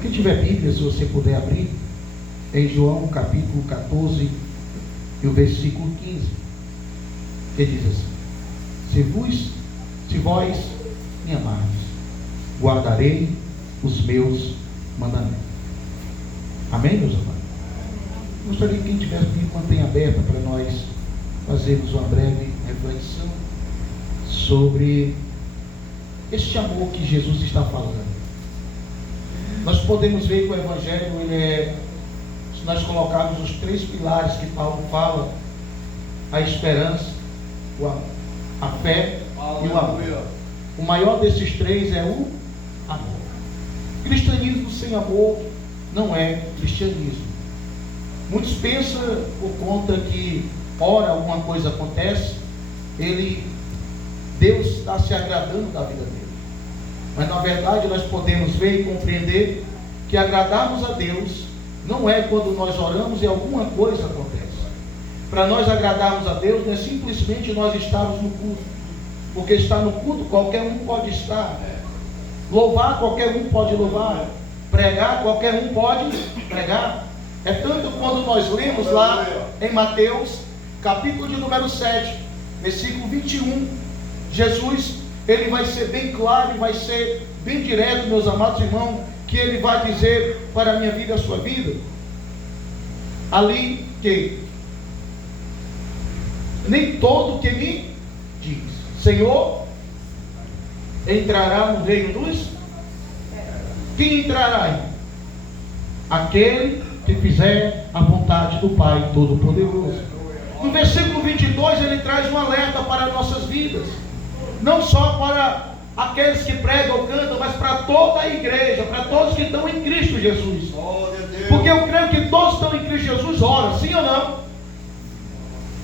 Quem tiver Bíblia, se você puder abrir, em João capítulo 14 e o versículo 15, que diz assim: se vós me amardes, guardarei os meus mandamentos. Amém, meus amados? Gostaria que quem tivesse Bíblia mantenha aberta para nós fazermos uma breve reflexão sobre este amor que Jesus está falando. Nós podemos ver que o Evangelho, se nós colocarmos os 3 pilares que Paulo fala: a esperança, a fé e o amor. O maior desses 3 é o amor. Cristianismo sem amor não é cristianismo. Muitos pensam, por conta que ora alguma coisa acontece, Deus está se agradando da vida dele. Mas na verdade nós podemos ver e compreender que agradarmos a Deus não é quando nós oramos e alguma coisa acontece. Para nós agradarmos a Deus não é simplesmente nós estarmos no culto, porque estar no culto qualquer um pode estar, louvar qualquer um pode louvar, pregar qualquer um pode pregar. É tanto quando nós lemos lá em Mateus capítulo de número 7, versículo 21, Jesus, ele vai ser bem claro e vai ser bem direto, meus amados irmãos, que ele vai dizer para a minha vida e a sua vida, ali que nem todo que me diz Senhor entrará no reino dos... Quem entrará? Aquele que fizer a vontade do Pai Todo-Poderoso. No versículo 22 ele traz um alerta para nossas vidas, não só para aqueles que pregam ou cantam, mas para toda a igreja, para todos que estão em Cristo Jesus. Porque eu creio que todos que estão em Cristo Jesus oram, sim ou não?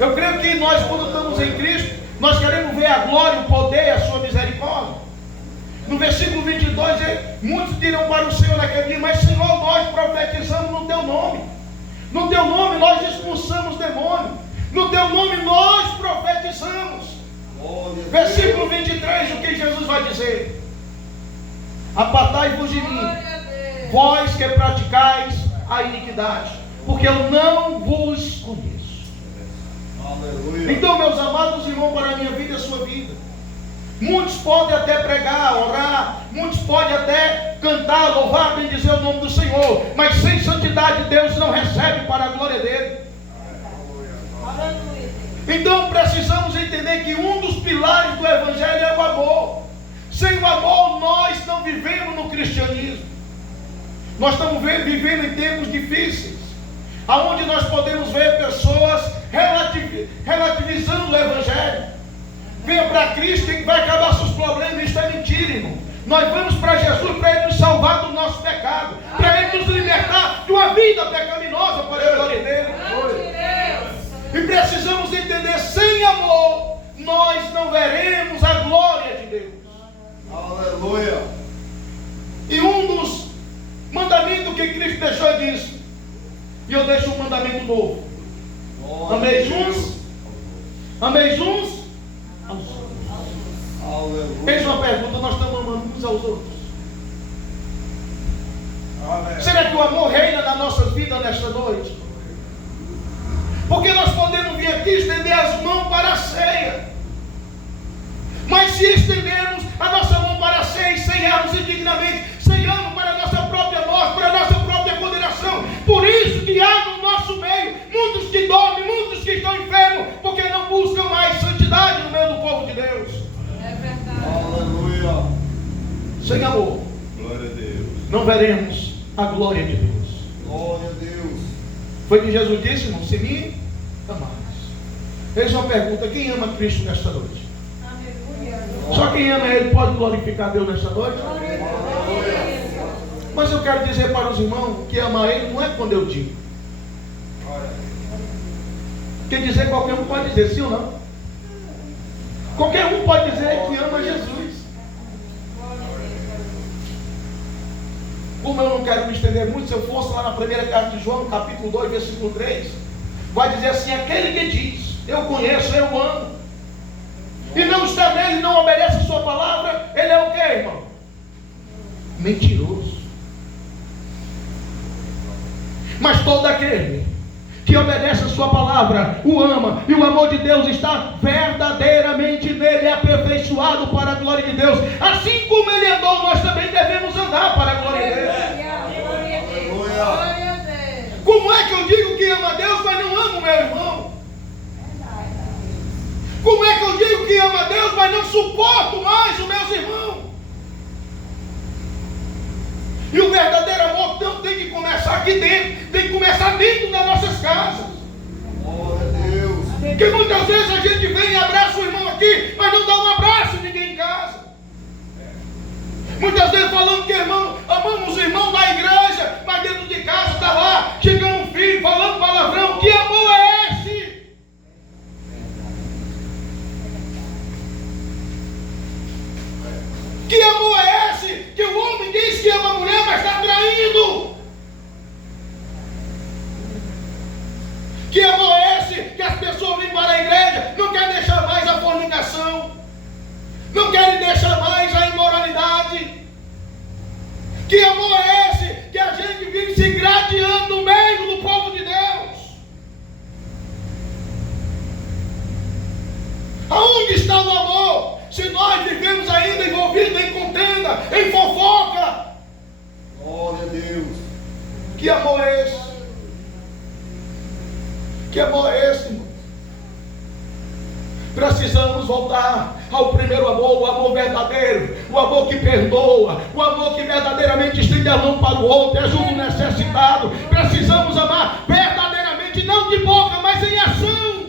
Eu creio que nós, quando estamos em Cristo, nós queremos ver a glória, o poder e a sua misericórdia. No versículo 22, muitos dirão para o Senhor naquele dia: mas Senhor, nós profetizamos no teu nome. No teu nome nós expulsamos demônios. No teu nome nós profetizamos. Versículo 23, o que Jesus vai dizer? Apartai-vos de mim, vós que praticais a iniquidade, porque eu não vos conheço. Então, meus amados irmãos, para a minha vida e a sua vida, muitos podem até pregar, orar, muitos podem até cantar, louvar, bendizer o nome do Senhor, mas sem santidade Deus não recebe para a glória dele. Então precisamos entender que um dos pilares do Evangelho é o amor. Sem o amor nós não vivemos no cristianismo. Nós estamos vivendo em tempos difíceis, aonde nós podemos ver pessoas relativizando o Evangelho. Venha para Cristo que vai acabar seus problemas. Isso é mentira, irmão. Nós vamos para Jesus para Ele nos salvar do nosso pecado, para Ele nos libertar de uma vida pecaminosa para a glória dele. E precisamos entender: sem amor nós não veremos a glória de Deus. Aleluia. E um dos mandamentos que Cristo deixou disse, e eu deixo um mandamento novo: ameis uns aos outros. Eis uma pergunta: nós estamos amando uns aos outros? Será que o amor reina nas nossas vidas nesta noite? Porque nós podemos vir aqui estender as mãos para a ceia, mas se estendermos a nossa mão para a ceia e ceiarmos indignamente, ceiamos para a nossa própria morte, para a nossa própria condenação. Por isso que há no nosso meio muitos que dormem, muitos que estão enfermos, porque não buscam mais santidade no meio do povo de Deus. É verdade. Aleluia. Sem amor, Glória a Deus. não veremos a glória de Deus. Glória a Deus. Foi o que Jesus disse, irmão: se me amares. Eis uma pergunta: quem ama Cristo nesta noite? Só quem ama Ele pode glorificar Deus nesta noite? Mas eu quero dizer para os irmãos que amar Ele não é quando eu digo. Quer dizer, qualquer um pode dizer, sim ou não? Qualquer um pode dizer que ama Jesus. Como eu não quero me estender muito, se eu fosse lá na primeira carta de João, capítulo 2, versículo 3, vai dizer assim: aquele que diz, eu conheço, eu amo, e não está nele, não obedece a sua palavra, ele é o que, irmão? Mentiroso. Mas todo aquele que obedece a sua palavra, o ama, e o amor de Deus está verdadeiramente nele, aperfeiçoado para a glória de Deus. Assim como ele andou, nós também devemos andar para a glória de Deus. Como é que eu digo que amo a Deus, mas não amo o meu irmão? Como é que eu digo que amo a Deus, mas não suporto mais os meus irmãos? E o verdadeiro amor não tem que começar aqui dentro, tem que começar dentro das nossas casas. Glória a Deus. Porque muitas vezes a gente vem e abraça o irmão aqui, mas não dá um abraço em ninguém em casa. Muitas vezes falando que amamos o irmão da igreja, mas dentro de casa está lá, chegando um filho, falando palavrão. Que amor é esse? Que amor é esse? Que o homem diz que ama a mulher, mas está traindo. Que amor é esse? Que as pessoas vêm para a igreja, não querem deixar mais a fornicação, não querem deixar mais a imoralidade. Que amor é esse? Que a gente vive se gradeando no meio do povo de Deus. Aonde está o amor? Se nós vivemos ainda envolvidos em contenda, em fofoca. Glória a Deus. Que amor é esse? Que amor é esse, irmão? Precisamos voltar ao primeiro amor, o amor verdadeiro, o amor que perdoa, o amor que verdadeiramente estende a mão para o outro, ajuda o necessitado. Precisamos amar verdadeiramente, não de boca, mas em ação.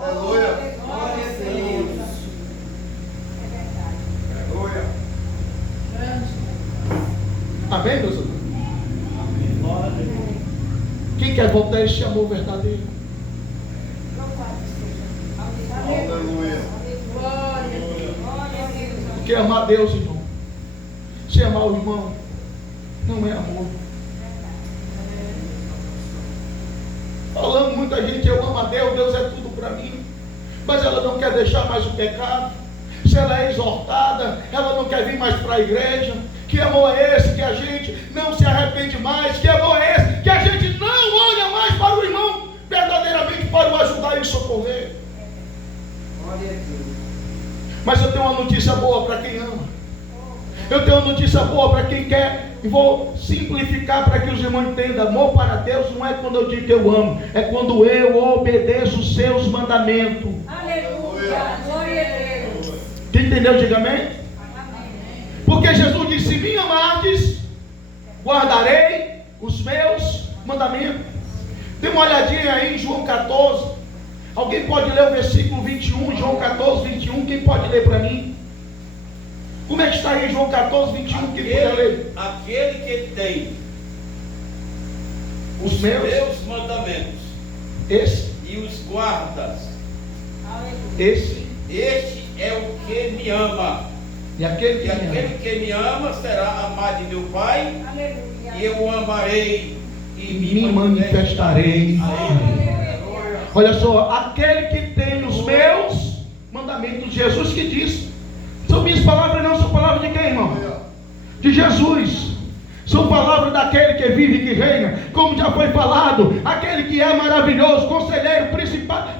Aleluia. Glória a Deus. É verdade. Aleluia. Amém, meus irmãos? Quem quer voltar a este amor verdadeiro? Aleluia. Porque amar Deus, irmão, se amar o irmão, não é amor. Falando muita gente, eu amo a Deus, Deus é tudo para mim, mas ela não quer deixar mais o pecado. Se ela é exortada, ela não quer vir mais para a igreja. Que amor é esse? Que a gente não se arrepende mais. Que amor é esse? Que a gente não olha mais para o irmão, verdadeiramente para o ajudar e o socorrer. Mas eu tenho uma notícia boa para quem ama. Eu tenho uma notícia boa para quem quer. E vou simplificar para que os irmãos entendam. Amor para Deus não é quando eu digo que eu amo, é quando eu obedeço os seus mandamentos. Aleluia. Glória a Deus. Quem entendeu, diga amém. Porque Jesus disse: se me amardes, guardarei os meus mandamentos. Dê uma olhadinha aí em João 14. Alguém pode ler o versículo 21, João 14, 21? Quem pode ler para mim? Como é que está aí João 14, 21? Quem pode ler? Aquele que tem Os meus mandamentos Esse, e os guardas, esse este é o que me ama. e aquele E que me ama. aquele que me ama será amado de meu Pai, e eu o amarei e Me manifestarei a ele. Olha só, aquele que tem os meus mandamentos, Jesus que diz. São minhas palavras, não são palavras de quem, irmão? De Jesus. São palavras daquele que vive e que reina, como já foi falado, aquele que é maravilhoso, conselheiro,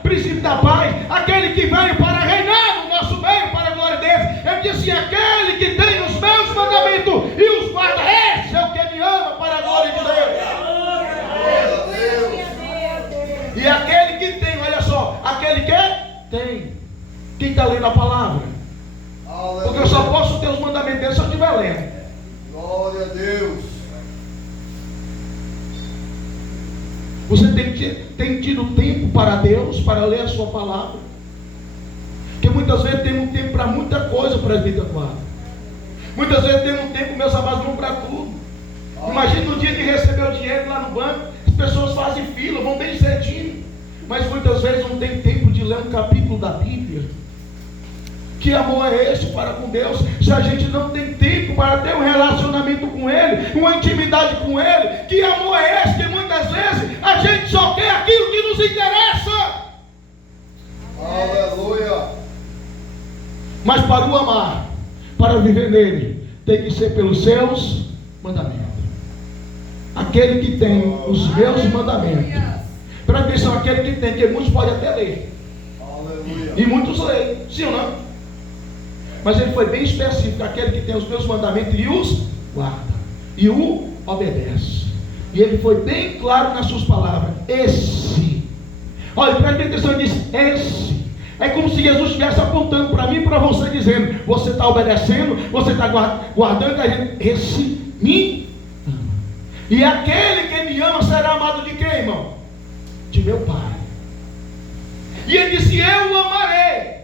príncipe da paz, aquele que veio para reinar no nosso meio, para a glória de Deus. Ele disse: aquele que tem os meus mandamentos e os guarda, esse é o que me ama, para a glória de Deus. E aquele que tem, olha só, aquele que tem. Quem está lendo a palavra? Porque eu só posso ter os mandamentos dele se eu estiver lendo. Glória a Deus. Você tem tido tempo para Deus, para ler a sua palavra? Porque muitas vezes temos tempo para muita coisa, para a vida guarda. Muitas vezes temos tempo, meus amados, não para tudo. Imagina no dia de receber o dinheiro lá no banco, as pessoas fazem fila, vão bem cedinho, mas muitas vezes não tem tempo de ler um capítulo da Bíblia. Que amor é esse para com Deus, se a gente não tem tempo para ter um relacionamento com Ele, uma intimidade com Ele? Que amor é esse que muitas vezes a gente só quer aquilo que nos interessa? Aleluia. Mas para o amar, para viver nele, tem que ser pelos seus mandamentos. aquele que tem os meus mandamentos. Presta atenção, aquele que tem, que muitos podem até ler. Aleluia. E muitos leem, sim ou não? Mas ele foi bem específico, aquele que tem os meus mandamentos e os guarda. E o obedece. E ele foi bem claro nas suas palavras. Esse. Olha, presta atenção, ele disse, esse. É como se Jesus estivesse apontando para mim e para você, dizendo, você está obedecendo, você está guardando, esse me ama. E aquele que me ama será amado de quem, irmão? De meu Pai. E ele disse, eu o amarei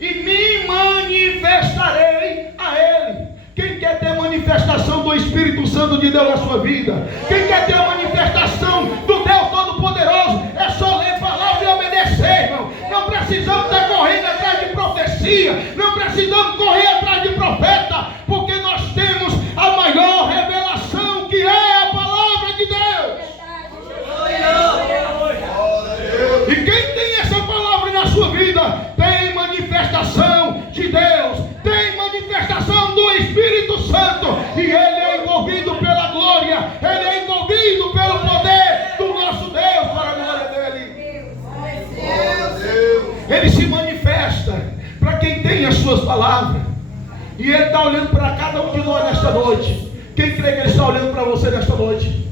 e me manifestarei a Ele. Quem quer ter manifestação do Espírito Santo de Deus na sua vida? Quem quer ter a manifestação do Deus Todo-Poderoso? É só ler a palavra e obedecer, irmão. Não precisamos estar correndo atrás de profecia, não precisamos correr atrás de profeta, porque nós temos a maior revelação, que é a palavra de Deus. E quem tem essa palavra na sua vida, tem manifestação de Deus, tem manifestação do Espírito Santo, e ele é envolvido pela glória, ele é envolvido pelo poder do nosso Deus, para a glória dele. Ele se manifesta para quem tem as suas palavras, e ele está olhando para cada um de nós nesta noite. Quem crê que ele está olhando para você nesta noite?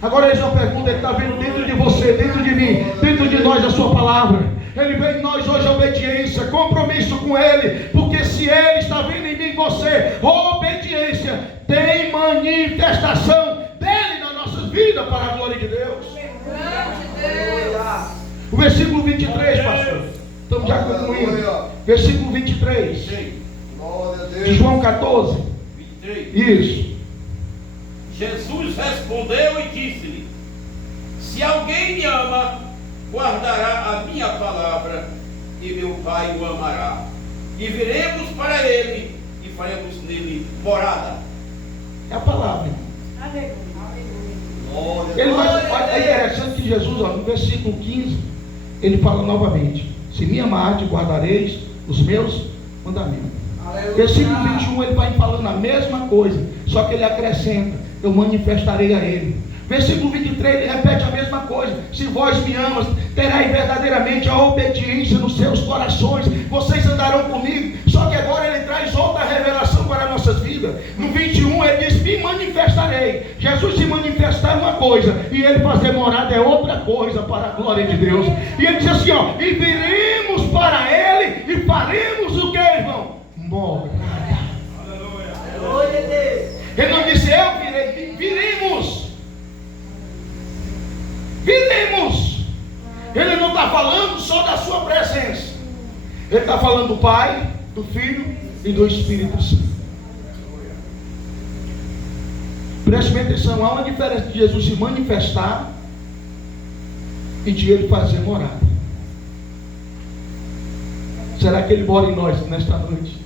Agora ele já pergunta, ele está vendo dentro de você, dentro de mim, dentro de nós a sua palavra. Ele vê em nós hoje a obediência, compromisso com ele, porque se ele está vendo em mim e você, obediência, tem manifestação dele na nossa vida, para a glória de Deus. O versículo 23, pastor, estamos já concluindo. Versículo 23 de João 14. 23. Isso. Jesus respondeu e disse-lhe, se alguém me ama, guardará a minha palavra, e meu Pai o amará, e viremos para ele, e faremos nele morada. É a palavra. Ele vai, é interessante que Jesus, no versículo 15, ele fala novamente, se me amardes, guardareis os meus mandamentos. Versículo 21, ele vai falando a mesma coisa, só que ele acrescenta, eu manifestarei a ele. Versículo 23, ele repete a mesma coisa, se vós me amas, terai verdadeiramente a obediência nos seus corações, vocês andarão comigo. Só que agora ele traz outra revelação para as nossas vidas. No 21 ele diz, me manifestarei. Jesus se manifestar é uma coisa, e ele fazer morada é outra coisa, para a glória de Deus. E ele diz assim, ó, e viremos para ele, e faremos o que, irmão? Morada. Glória a Deus. Ele não disse, eu virei, viremos. Viremos. Ele não está falando só da sua presença. Ele está falando do Pai, do Filho e do Espírito Santo. Preste bem atenção, há uma diferença de Jesus se manifestar e de ele fazer morada. Será que ele mora em nós nesta noite?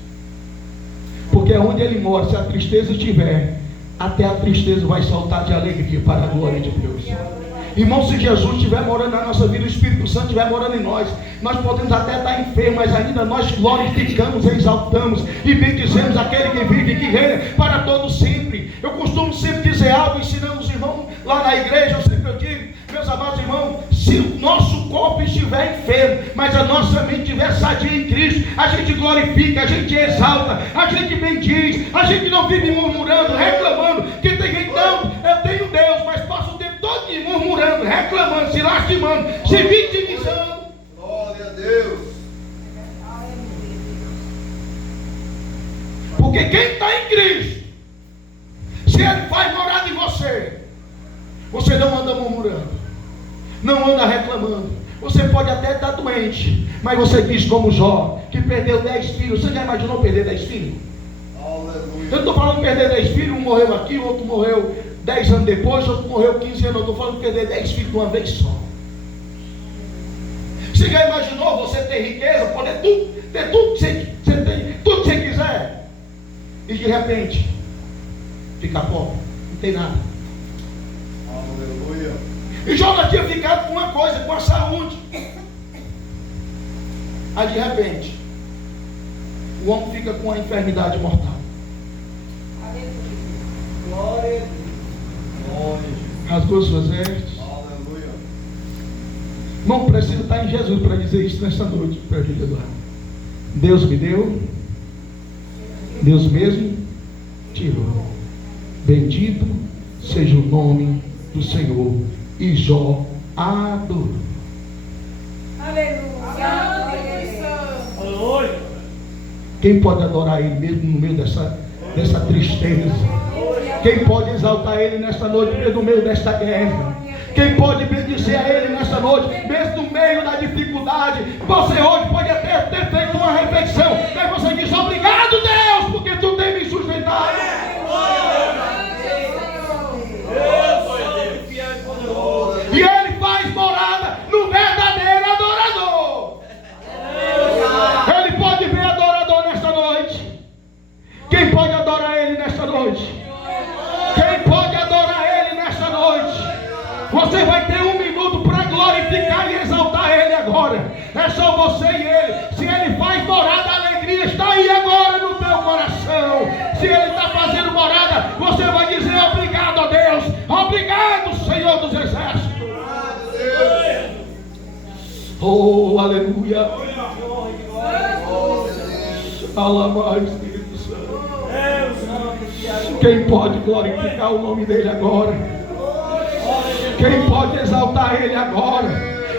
Porque onde ele mora, se a tristeza estiver, até a tristeza vai saltar de alegria, para a glória de Deus. Irmão, se Jesus estiver morando na nossa vida, o Espírito Santo estiver morando em nós, nós podemos até estar enfermos, mas ainda nós glorificamos, exaltamos e bendizemos aquele que vive e que reina para todo sempre. Eu costumo sempre dizer algo, ensinando os irmãos lá na igreja, eu sempre digo, meus amados irmãos, se o nosso corpo estiver enfermo, mas a nossa mente estiver sadia em Cristo, a gente glorifica, a gente exalta, a gente bendiz, a gente não vive murmurando, reclamando, que tem gente, não, eu tenho Deus, mas passo o tempo todo murmurando, reclamando, se lastimando, se vitimizando. Glória a Deus. Porque quem está em Cristo, se ele faz morada em você, você não anda murmurando, não anda reclamando. Você pode até estar doente, mas você diz como Jó, que perdeu 10 filhos. Você já imaginou perder 10 filhos? Aleluia. Eu não estou falando de perder 10 filhos, um morreu aqui, o outro morreu 10 anos depois, outro morreu 15 anos. Eu estou falando de perder 10 filhos de uma vez só. Você já imaginou você ter riqueza, poder ter tudo que você tem, tudo que você quiser, e de repente ficar pobre, não tem nada. Aleluia. E Jó tinha ficado com uma coisa, com a saúde. Aí de repente o homem fica com a enfermidade mortal. Glória a Deus. Glória a Deus. Rasgou suas vestes. Aleluia. Não precisa estar em Jesus para dizer isso nessa noite para a vida do ar. Deus me deu, Deus mesmo tirou. Bendito seja o nome do Senhor. E Jó adorou. Aleluia. Quem pode adorar Ele mesmo no meio dessa tristeza? Quem pode exaltar Ele nesta noite, mesmo no meio desta guerra? Quem pode bendizer a Ele nesta noite, mesmo no meio da dificuldade? Você hoje pode até ter feito uma reflexão, mas você diz: obrigado, Deus, porque Tu tem me sustentado. E Ele faz morada no verdadeiro adorador. Ele pode ver adorador nesta noite. Quem pode adorar Ele nesta noite? Quem pode adorar Ele nesta noite? Você vai ter 1 minuto para glorificar e exaltar Ele agora. É só você e Ele. Se Ele faz morada, a alegria está aí agora no teu coração. Se Ele está fazendo morada, você vai dizer: obrigado a Deus. Obrigado, Senhor dos Exércitos. Oh, aleluia. Fala mais, Espírito Santo. Quem pode glorificar o nome dele agora? Quem pode exaltar ele agora?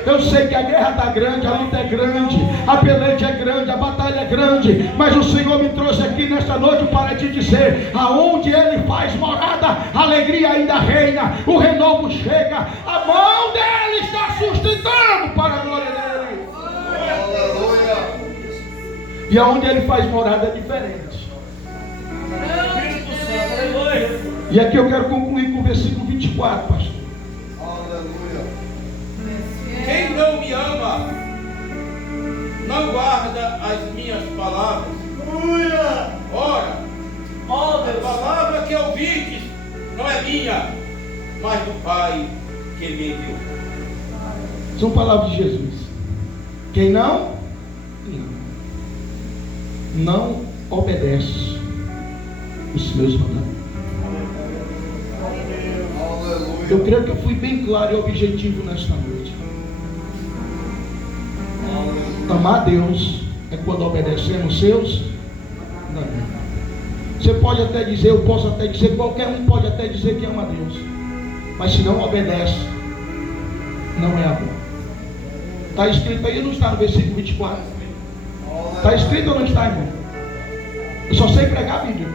Eu sei que a guerra está grande, a luta é grande, a peleja é grande, a batalha é grande, mas o Senhor me trouxe aqui nesta noite para te dizer: aonde Ele faz morada, a alegria ainda reina, o renovo chega, a mão dele está sustentando para a glória dele. Aleluia. E aonde Ele faz morada é diferente. E aqui eu quero concluir com o versículo 24, pastor. Aleluia. Quem não me ama, não guarda as minhas palavras. Ora, a palavra que ouvistes não é minha, mas do Pai que me enviou. São palavras de Jesus. Quem não obedece os meus mandamentos. Aleluia. Eu creio que eu fui bem claro e objetivo nesta noite. Amar a Deus é quando obedecemos seus mandamentos. Você pode até dizer, eu posso até dizer, qualquer um pode até dizer que ama a Deus, mas se não obedece, não é amor. Está escrito aí ou não está no versículo 24? Está escrito ou não está, irmão? Eu só sei pregar a Bíblia.